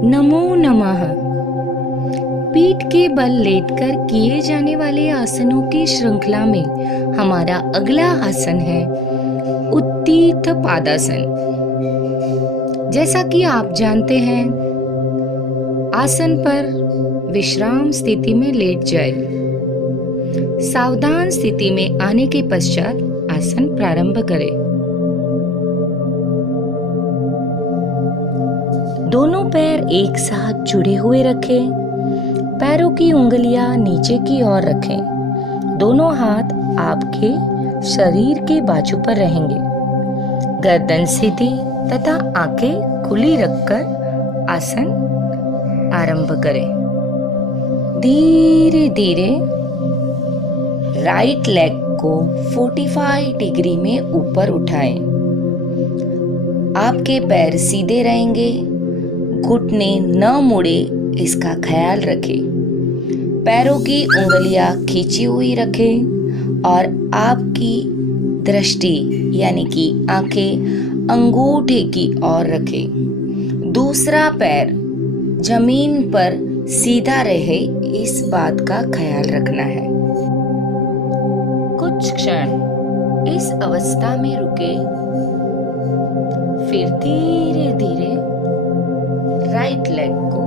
नमो नमः। पीठ के बल लेटकर किए जाने वाले आसनों की श्रृंखला में हमारा अगला आसन है उत्तीत पादासन। जैसा कि आप जानते हैं, आसन पर विश्राम स्थिति में लेट जाए। सावधान स्थिति में आने के पश्चात आसन प्रारंभ करें। दोनों पैर एक साथ जुड़े हुए रखें। पैरों की उंगलियां नीचे की ओर रखें। दोनों हाथ आपके शरीर के बाजू पर रहेंगे। गर्दन सीधी तथा आंखें खुली रखकर आसन आरंभ करें। धीरे धीरे राइट लेग को 45 डिग्री में ऊपर उठाएं। आपके पैर सीधे रहेंगे, घुटने न मुड़े, इसका ख्याल रखें। पैरों की उंगलियां खींची हुई रखें और आपकी दृष्टि यानी कि आंखें अंगूठे की ओर रखें। दूसरा पैर जमीन पर सीधा रहे, इस बात का ख्याल रखना है। कुछ क्षण इस अवस्था में रुके, फिर धीरे धीरे राइट लेग को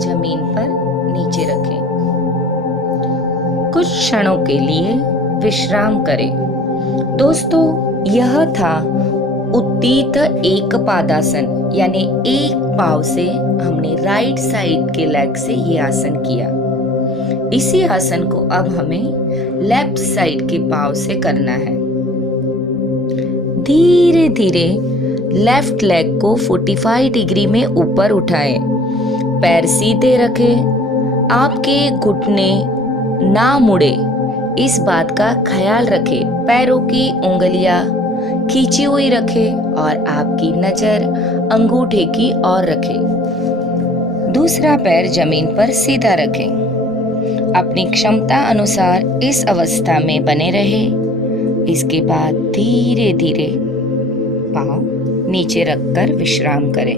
जमीन पर नीचे रखें। कुछ क्षणों के लिए विश्राम करें। दोस्तों, यह था उत्तीत एक पादासन, यानी एक पांव से हमने राइट साइड के लेग से ये आसन किया। इसी आसन को अब हमें लेफ्ट साइड के पांव से करना है। धीरे धीरे लेफ्ट लेग को 45 डिग्री में ऊपर उठाएं। पैर सीधे रखें। आपके घुटने ना मुड़े, इस बात का ख्याल रखें। पैरों की उंगलियां खींची हुई रखें और आपकी नजर अंगूठे की ओर रखें। दूसरा पैर जमीन पर सीधा रखें। अपनी क्षमता अनुसार इस अवस्था में बने रहे। इसके बाद धीरे धीरे पांव नीचे रखकर विश्राम करें।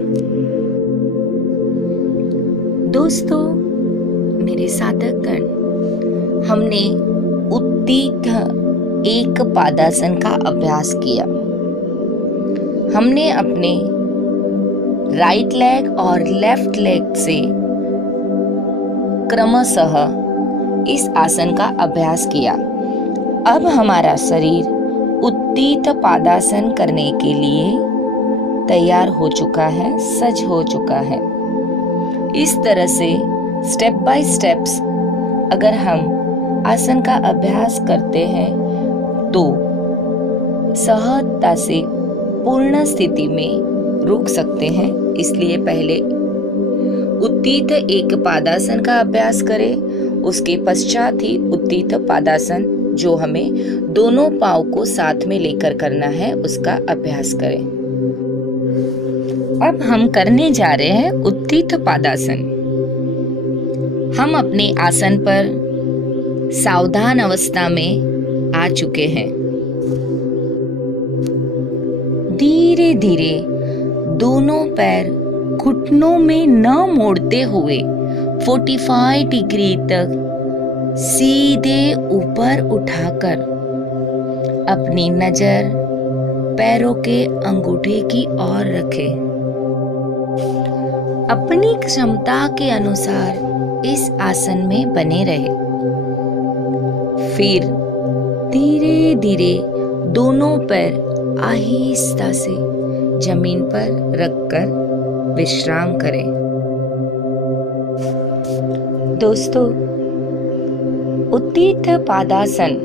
दोस्तों, मेरे साधकगण, हमने उत्तीत एक पादासन का अभ्यास किया। हमने अपने राइट लेग और लेफ्ट लेग से क्रमशः इस आसन का अभ्यास किया। अब हमारा शरीर उत्तीत पादासन करने के लिए तैयार हो चुका है, सज हो चुका है। इस तरह से स्टेप बाय स्टेप्स अगर हम आसन का अभ्यास करते हैं तो सहजता से पूर्ण स्थिति में रुक सकते हैं। इसलिए पहले उत्तीत एक पादासन का अभ्यास करें, उसके पश्चात ही उत्तीत पादासन, जो हमें दोनों पांव को साथ में लेकर करना है, उसका अभ्यास करें। अब हम करने जा रहे हैं उत्तीत पादासन। हम अपने आसन पर सावधान अवस्था में आ चुके हैं। धीरे धीरे दोनों पैर घुटनों में न मोड़ते हुए 45 डिग्री तक सीधे ऊपर उठाकर अपनी नजर पैरों के अंगूठे की ओर रखें। अपनी क्षमता के अनुसार इस आसन में बने रहे। फिर धीरे धीरे दोनों पैर आहिस्ता से जमीन पर रखकर विश्राम करें। दोस्तों, उत्तीत पादासन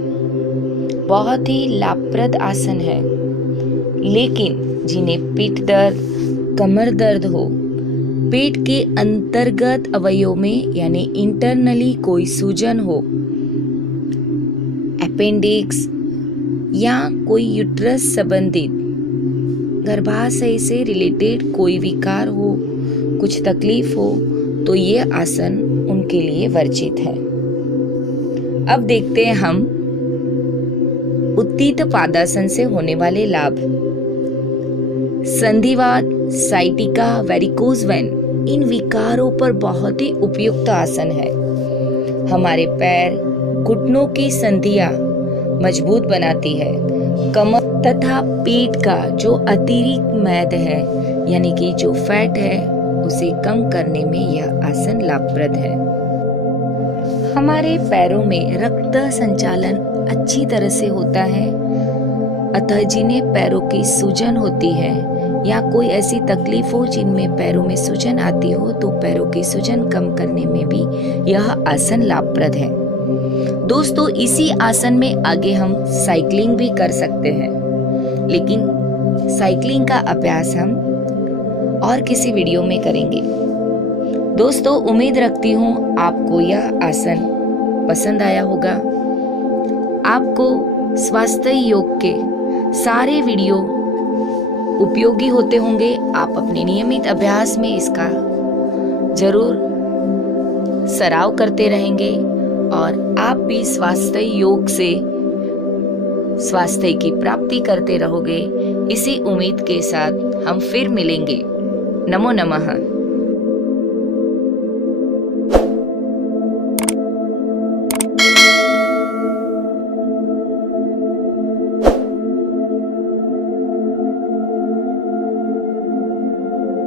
बहुत ही लाभप्रद आसन है, लेकिन जिन्हें पीठ दर्द, कमर दर्द हो, पेट के अंतर्गत अवयव में यानी इंटरनली कोई सूजन हो, अपेंडिक्स या कोई यूट्रस संबंधित गर्भाशय से रिलेटेड कोई विकार हो, कुछ तकलीफ हो, तो ये आसन उनके लिए वर्जित है। अब देखते हैं हम उत्तीत पादासन से होने वाले लाभ। संधिवात, साइटिका, वेरिकोज वेन, इन विकारों पर बहुत ही उपयुक्त आसन है। हमारे पैर घुटनों की संधियां मजबूत बनाती है। कमर तथा पीठ का जो अतिरिक्त मैद है यानी कि जो फैट है उसे कम करने में यह आसन लाभप्रद है। हमारे पैरों में रक्त संचालन अच्छी तरह से होता है, अतः जिन्हें पैरों की सूजन होती है या कोई ऐसी तकलीफ हो जिनमें पैरों में सूजन आती हो तो पैरों की सूजन कम करने में भी यह आसन लाभप्रद है। दोस्तों, इसी आसन में आगे हम साइकिलिंग भी कर सकते हैं, लेकिन साइकिलिंग का अभ्यास हम और किसी वीडियो में करेंगे। दोस्तों, उम्मीद रखती हूँ आपको यह आसन पसंद आया होगा। आपको स्वास्थ्य योग के सारे वीडियो उपयोगी होते होंगे। आप अपने नियमित अभ्यास में इसका जरूर सराव करते रहेंगे और आप भी स्वास्थ्य योग से स्वास्थ्य की प्राप्ति करते रहोगे। इसी उम्मीद के साथ हम फिर मिलेंगे। नमो नमः।